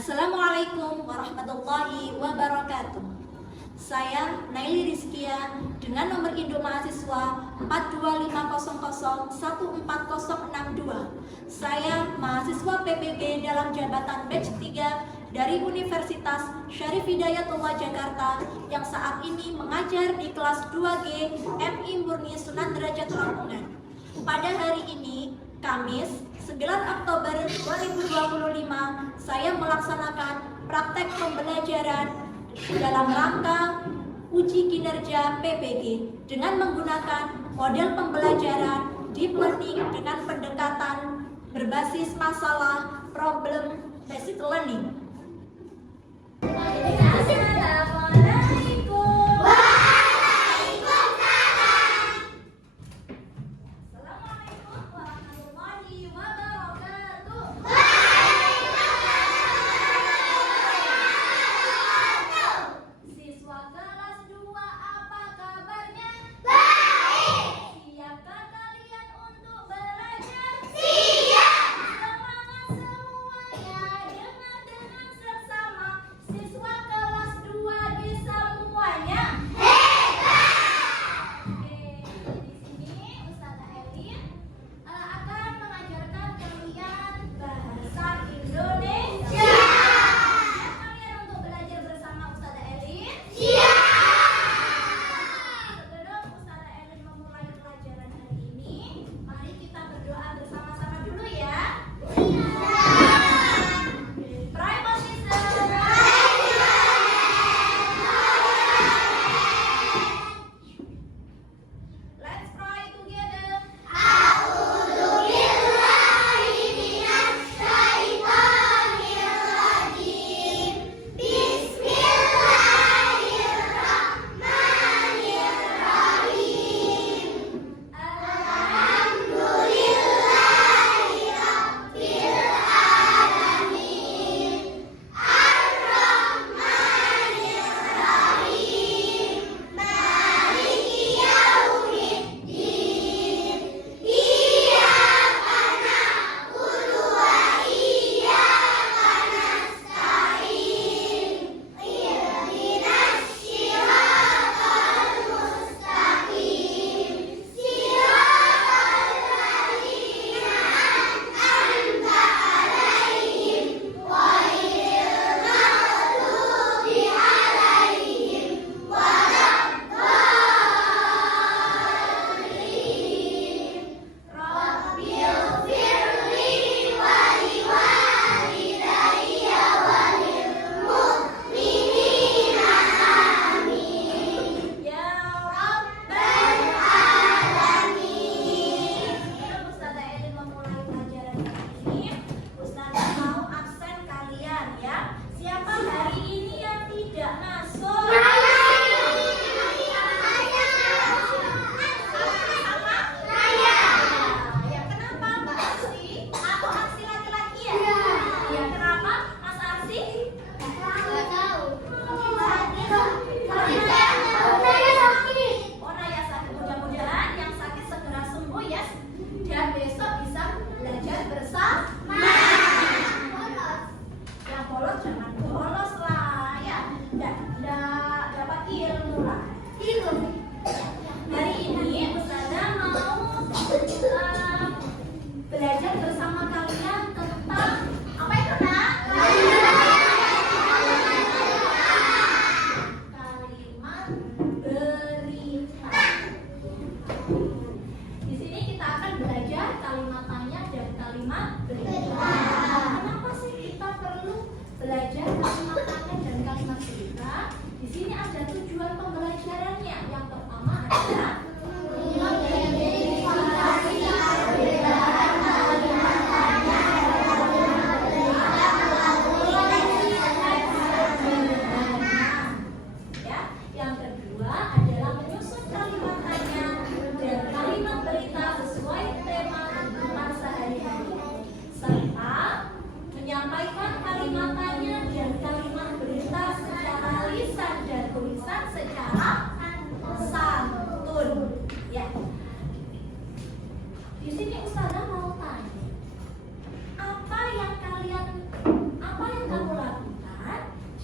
Assalamualaikum warahmatullahi wabarakatuh. Saya Naili Rizkia dengan nomor induk mahasiswa 42500140062. Saya mahasiswa PPG dalam jabatan batch 3 dari Universitas Syarif Hidayatullah Jakarta yang saat ini mengajar di kelas 2G MI Murni Sunan Derajat Lamongan. Pada hari ini, Kamis 9 Oktober 2025, saya melaksanakan praktek pembelajaran dalam rangka uji kinerja PPG dengan menggunakan model pembelajaran deep learning dengan pendekatan berbasis masalah problem based learning. Belajar bersama kalian tentang apa itu, Nak? Kalimat berita. Di sini kita akan belajar kalimat tanya dan kalimat berita. Kenapa sih kita perlu belajar kalimat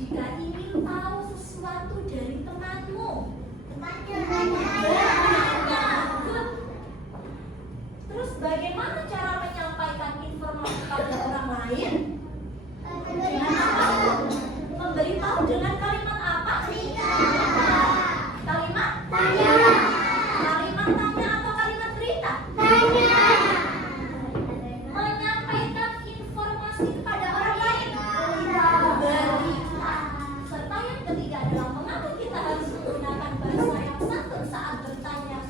jika ingin tahu sesuatu dari temanmu, bertanya. Good. Terus bagaimana cara menyampaikan informasi pada orang lain? Dengan apa? Memberitahu dengan kalimat apa? Kalimat tanya. Kalimat tanya atau kalimat berita? Tanya. Menyampaikan informasi kepada orang lain? Berita. Serta yang ketiga adalah mengapa kita harus menggunakan bahasa yang santun saat bertanya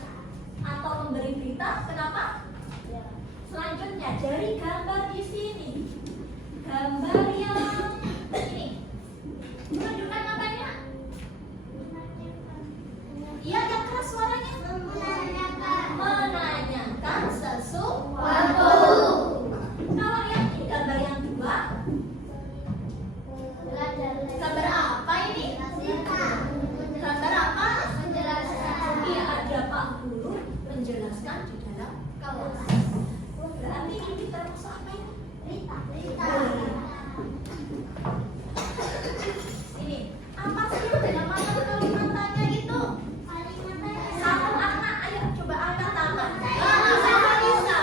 atau memberi berita? Kenapa? Selanjutnya dari gambar di sini, gambar yang ini menunjukkan apanya? Iya, yang keras suaranya. Menanyakan sesuatu. Kalau yang ini gambar yang dua, gambar apa ini? Gambar apa? Iya, ada Pak Guru menjelaskan di dalam kelas. Berarti ini termasuk apa ya? Berita. Ini apa sih dalam mata kalimat tanya itu? Satu anak, ayo coba angkat tangan. Siapa bisa?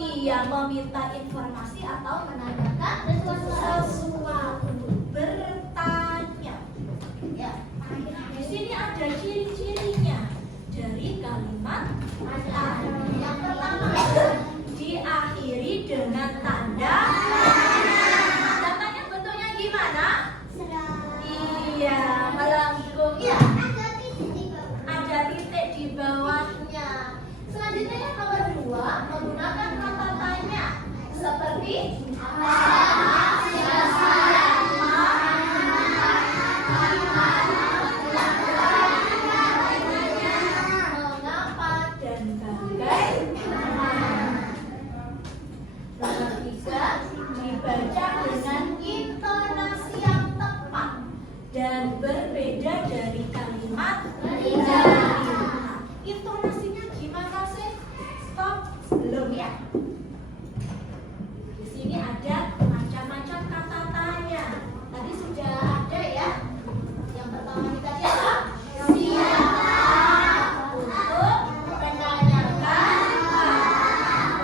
Iya, meminta informasi atau menanyakan sesuatu. Bertanya. Ya. Di sini ada ciri-cirinya dari kalimat tanya. Yang pertama, diakhiri dengan tanda. Tandanya bentuknya gimana? Iya, melengkung ya. Ada titik di bawahnya. Selanjutnya yang nomor dua, menggunakan kata tanya seperti mengapa dan bagaimana. Nomor tiga, dibaca dengan intonasi yang tepat dan berbeda dari kalimat berita. Intonasinya gimana sih? Stop, belum ya? Di sini ada macam-macam kata tanya. Tadi sudah ada ya. Yang pertama kita siapa? Siapa untuk menanyakan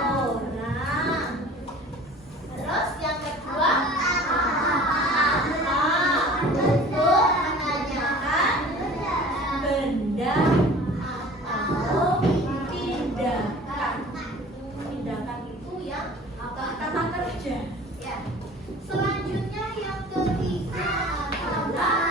orang. Terus yang kedua, apa untuk menanyakan benda atau tindakan. Tindakan itu yang apa? Kata kerja. Ya. Selanjutnya yang ketiga adalah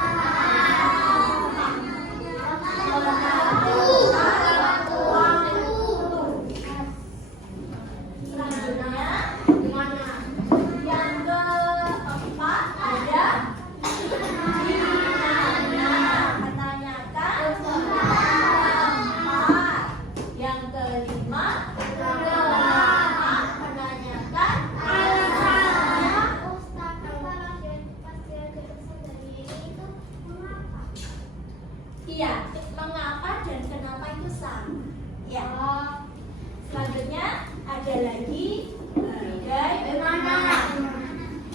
selanjutnya gimana? Yang keempat ada menanyakan tempat. Yang kelima menanyakan alasan. Iya, mengapa dan kenapa itu sama. Ya. Selanjutnya ada lagi bagaimana.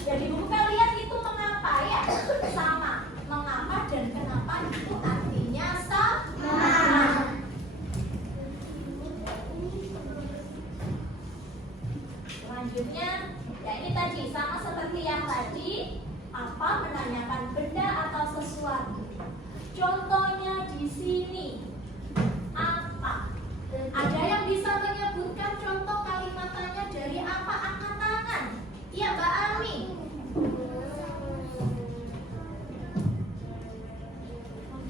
Jadi buku kalian itu mengapa ya? Sama. Mengapa dan kenapa itu artinya sama. Selanjutnya, ya ini tadi sama seperti yang tadi. Apa? Menanyakan benda atau sesuatu. Contohnya di sini. Apa? Ada yang bisa menyebutkan contoh kalimatannya dari apa? Angkat tangan. Iya, Mbak Ami.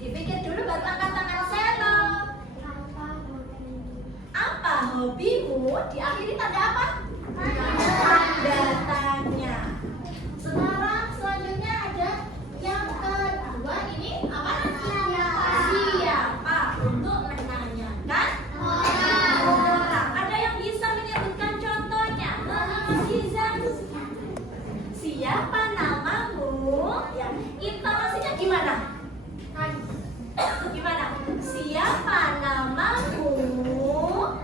Dipikir dulu baru angkat tangan. Selo. Apa hobimu? Diakhiri tanda apa? Tanda tanya. Sekarang selanjutnya ada yang kedua, ini apa? Siapa untuk menanyakan orang. Ada yang bisa menyebutkan contohnya? Azizan. Siapa namamu? Ya, intonasinya gimana? Gimana? Siapa namamu?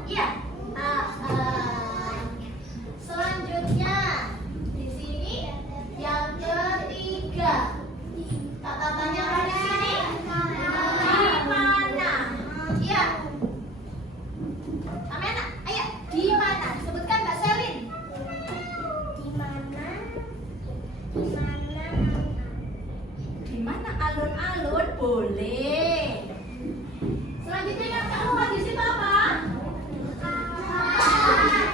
Ya. boleh. Selanjutnya yang kamu di situ apa?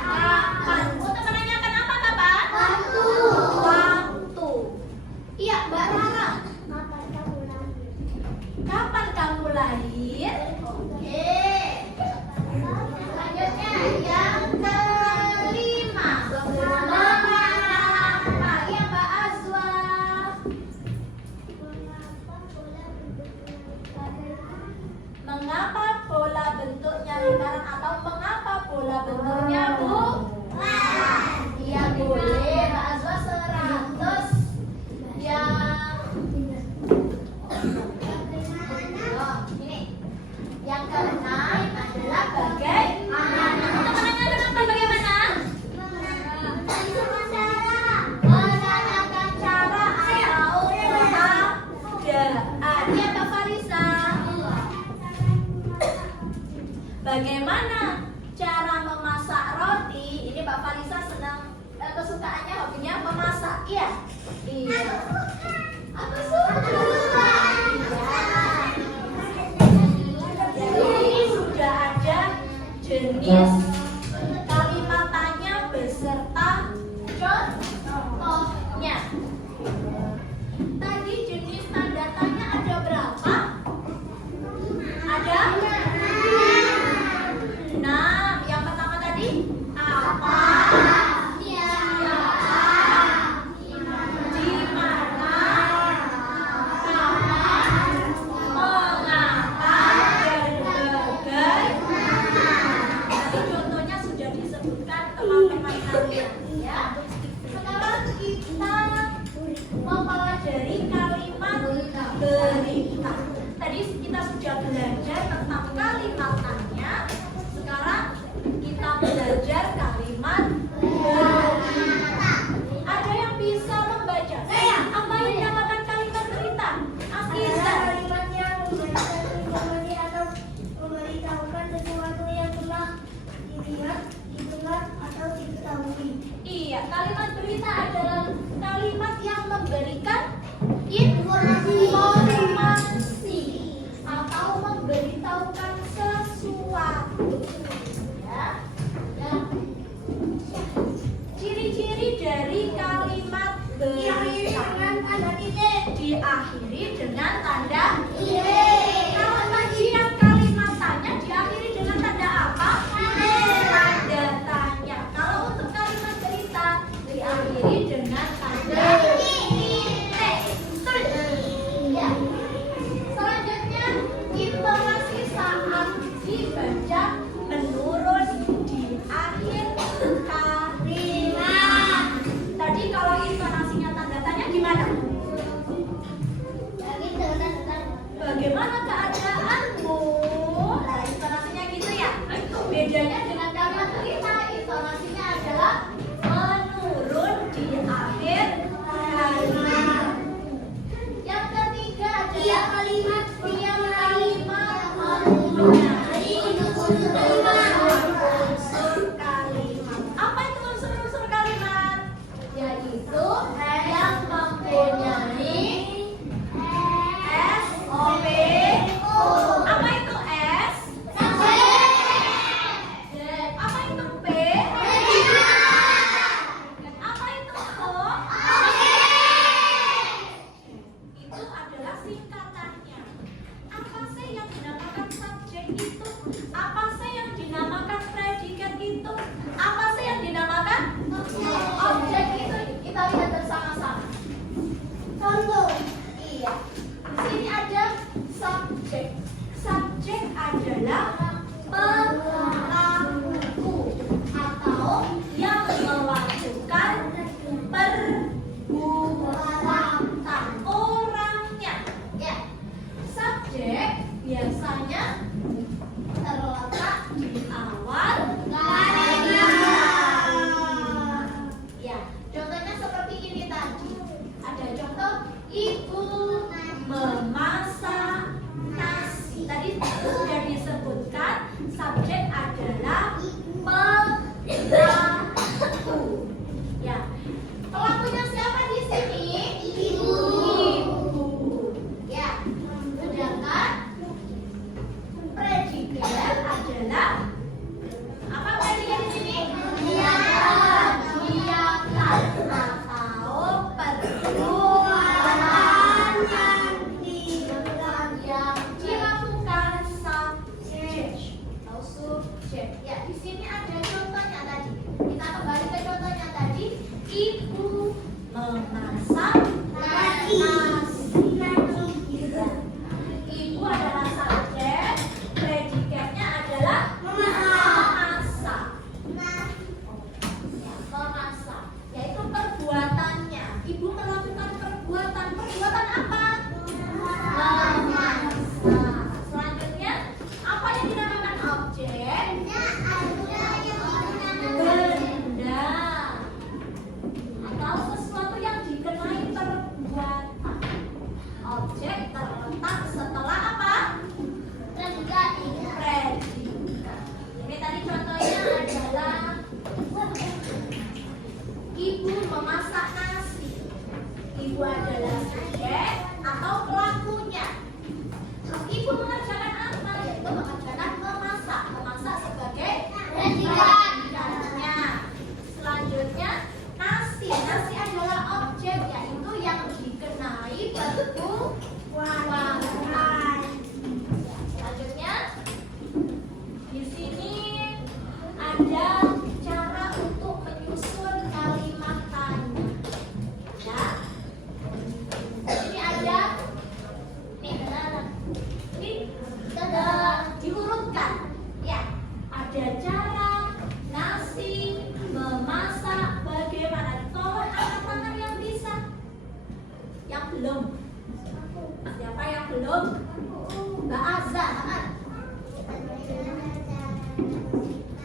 Kapan? Untuk menanyakan apa kapan? Waktu. Iya, Mbak Rara. Kapan kamu lahir? Oke. Selanjutnya yang kelima. Mengapa? Iya, Mbak Azwa. Mengapa bola bentuknya lingkaran atau mengapa bola bentuknya bulan? Iya, boleh Mbak Azwa 100. Yang keenam adalah bagaimana. Untuk menanyakan apa bagaimana? Menanyakan cara atau keadaan. Ya, Mbak Farisa. Bagaimana cara memasak roti? Ini Mbak Farisa senang, kesukaannya hobinya memasak. Iya. Iya. Aku suka. Jadi sudah ada jenis kalimatannya beserta contohnya. Tadi jenis tanda tanya ada berapa? Ada 6. Yang pertama tadi apa? Siapa? Di mana? Kapan? Mengapa? Dan bagaimana? Tadi contohnya sudah disebutkan teman-teman kalian ya. Sekarang kita mempelajari kalimat berita. Tadi kita sudah belajar tentang kalimatannya. Sekarang kita belajar kalimat berita. Ada yang bisa membaca? Apa yang dinamakan kalimat berita? Askisa. Kalimat yang memberikan informasi atau memberitahukan sesuatu yang telah dilihat, didengar, atau diketahui. Iya, kalimat berita adalah kalimat yang memberikan informasi atau memberitahukan sesuatu. Ya. Ciri-ciri dari kalimat berita diakhiri dengan tanda titik. Kalau tadi yang kalimatannya diakhiri dengan tanda apa? Tanda tanya. Kalau untuk kalimat berita diakhiri dengan tanda titik. Ya. Selanjutnya intonasi saat dibaca menurun di akhir kalimat. Tadi kalau intonasinya tanda tanya gimana? Bagaimana keadaanmu? Nah, intonasinya gitu ya. Bedanya dengan kalimat berita, intonasinya adalah menurun di akhir kalimat. Yang ketiga adalah kalimat mempunyai unsur kalimat. Apa itu unsur-unsur kalimat? Yaitu yang mempunyai SOP. Apa itu S? Apa itu P? Apa itu O? Itu adalah singkatannya. Apa sih yang dinamakan subjek itu? Apa sih yang dinamakan predikat itu? Apa sih yang dinamakan objek itu? Kita lihat bersama-sama. Contoh. Iya. Di sini ada subjek. Subjek adalah pelaku atau yang melakukan perbuatan, orangnya. Ya. Subjek biasanya terletak di awal kalimat. Ya, contohnya seperti ini tadi. Ada contoh ibu memasak nasi. Tadi sudah disebutkan subjek adalah pelaku. Ibu adalah subjek atau pelakunya. Ibu mengerjakan apa? Yaitu mengerjakan memasak. Memasak sebagai predikat. Selanjutnya nasi. Nasi adalah objek, yaitu yang dikenai bentuk warna. Selanjutnya di sini ada cara untuk menyusun kalimat tanya. Ya. Di sini ada ini diurutkan. Ya. Ada cara nasi memasak bagaimana. Tolong angkat tangan yang bisa. Yang belum. Siapa yang belum? Mbak Azza.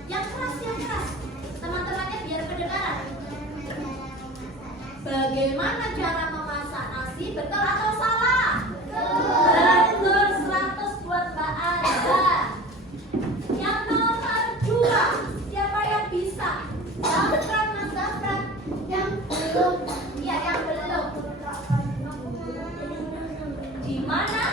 Yang keras, yang keras. Teman-temannya biar kedengaran. Bagaimana cara memasak nasi? Betul atau salah? Betul 100 buat Mbak Azza. Yang nomor 2, siapa yang bisa? Zafran, Mas Zafran. Yang belum. Iya, yang belum. Di mana?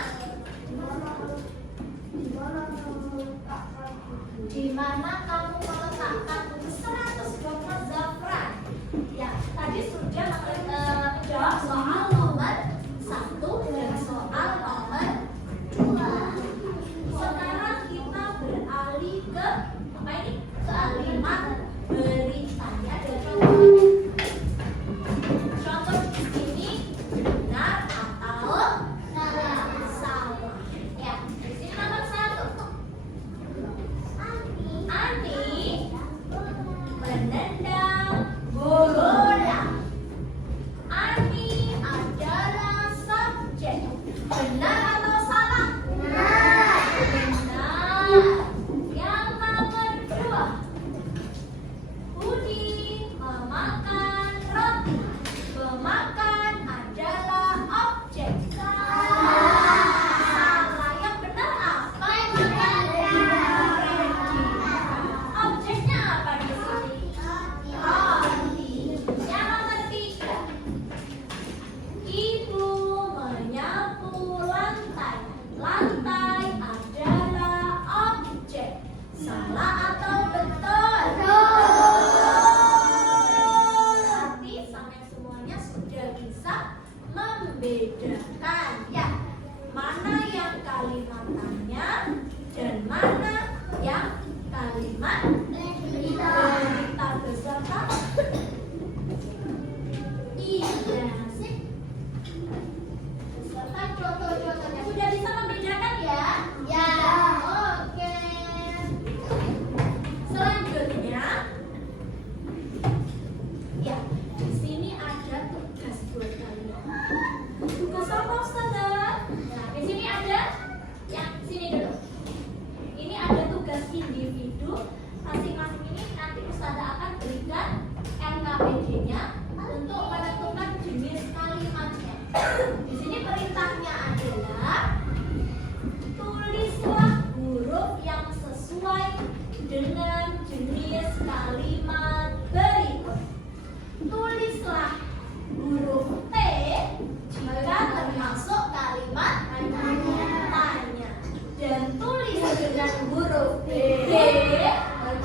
Di mana kamu meletakkan 100 buat Mas Zafran? Ya, tadi sudah menjawab soal nomor 1 dan soal nomor 2. Sekarang kita beralih ke apa ini? Kalimat beritanya ada contohnya. Contoh di sini benar atau salah. Ya, di sini nomor 1. Ani menendang bola. Ani adalah subjek. Benar atau salah? Benar. Yang nomor 2. Budi memakan roti. Memakan adalah objek. Salah. Yang benar apa? Objeknya apa di sini? Roti. Yang nomor 3. Ibu menyapu lantai. Lantai adalah objek. Salah atau betul? Berarti sampai semuanya sudah bisa membedakan ya. Mana yang kalimat tanya dan mana yang kalimat berita beserta idasi beserta contoh-contohnya. Sudah bisa membedakan ya? Ya. Oke. Selanjutnya, ya, di sini ada tugas buat kalian. Tugas apa, Ustazah? Nah, di sini ada, yang sini dulu. Ini ada tugas individu. Masing-masing ini nanti Ustazah akan berikan NKPD-nya untuk menentukan jenis kalimatnya. Di sini perintahnya adalah tulislah huruf yang sesuai dengan jenis kalimat berikut. Tulislah huruf T jika termasuk kalimat tanya, dan tulis dengan huruf D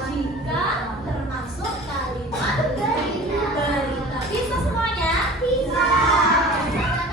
jika termasuk kalimat berita. Bisa semuanya? Bisa. Silakan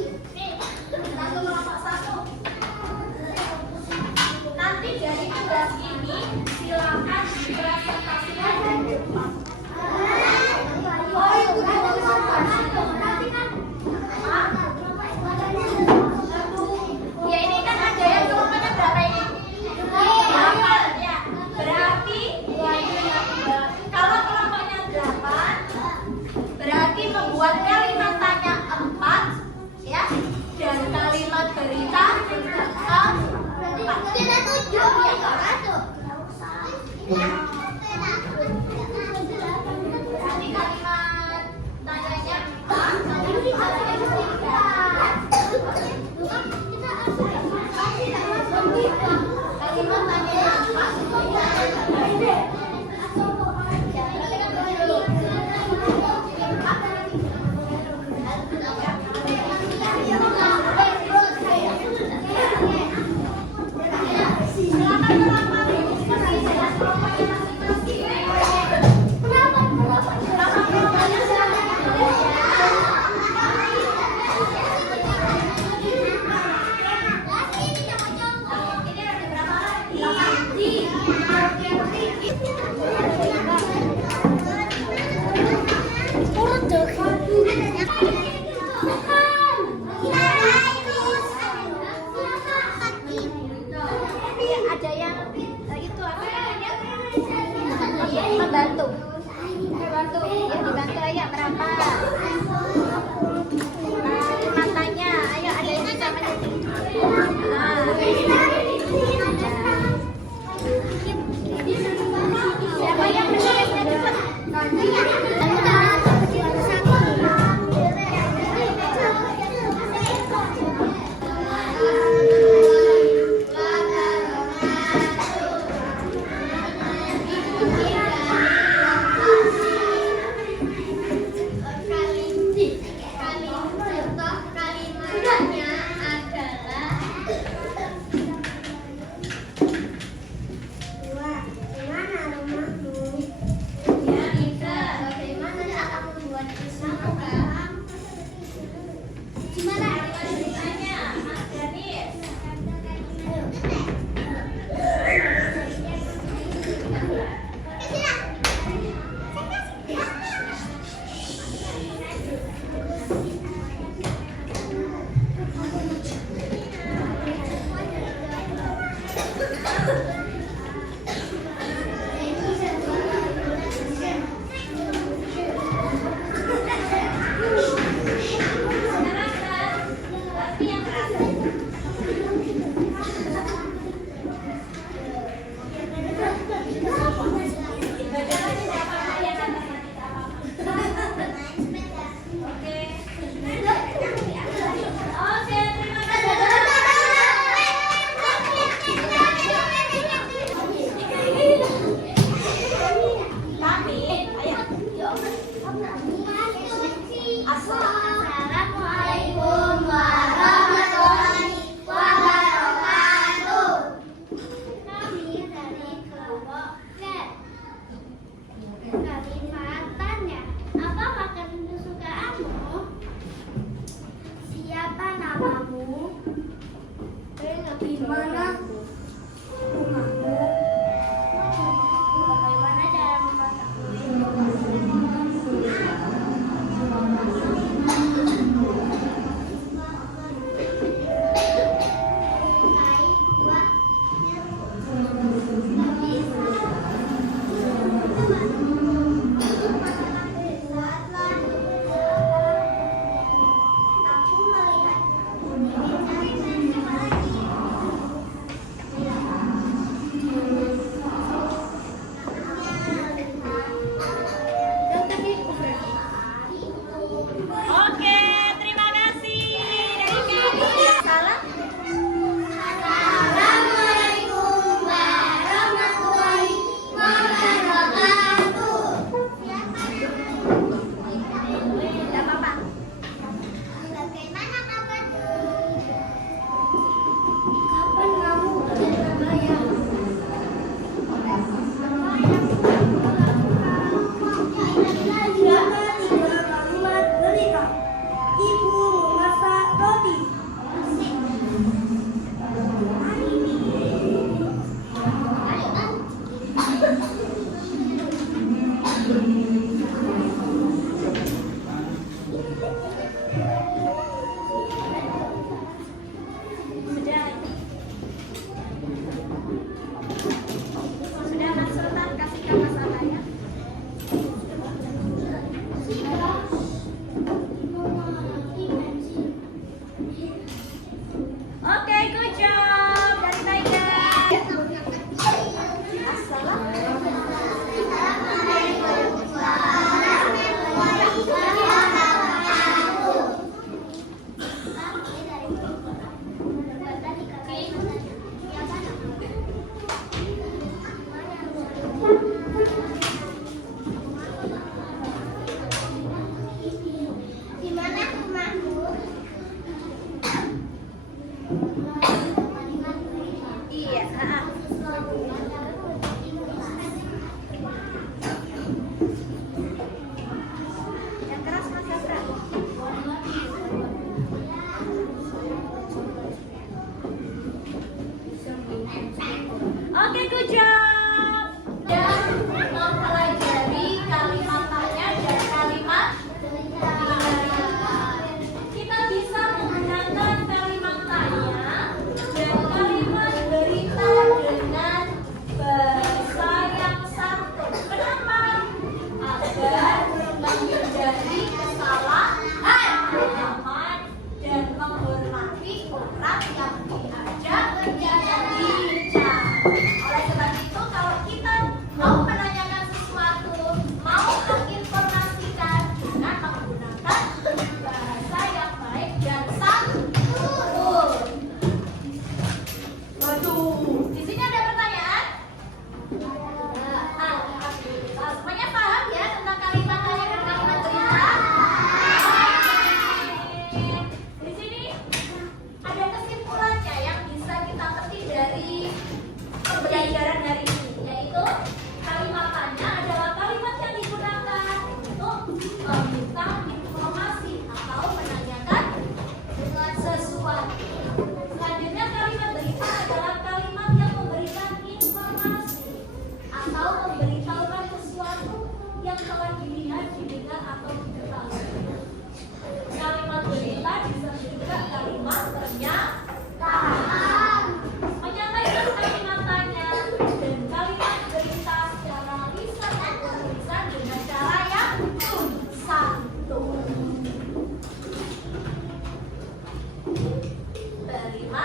Satu kelompok satu. Nanti dari tugas ini silakan dipresentasikan di depan. Ya ini kan ada yang kelompoknya berapa ini? 8 ya. Berarti kalau kelompoknya 8 berarti membuat kalimat tanya 4 ya, dan kalimat berita 4. Kita 7 ya, Berarti kalimat tanyanya 4, kalimat berita 3. Kalimat tanyanya 4. Ada yang itu apa namanya? Membantu. Ya dibantu ayo merapat. Matanya, ayo ada yang bisa menyetir. Siapa yang menulisnya cepat? Assalamualaikum warahmatullahi wabarakatuh. Kami dari kelompok Z. Kalimat tanya, apa makanan kesukaanmu? Siapa namamu? Di mana rumahmu? Bagaimana cara memasak kue? Aku melihat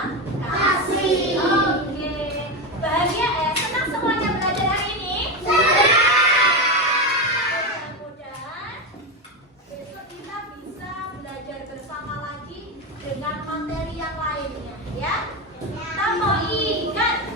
terima kasih. Oke. Bahagia senang semuanya belajar hari ini? Mudah-mudahan besok kita bisa belajar bersama lagi dengan materi yang lainnya, ya. Kita mau ingat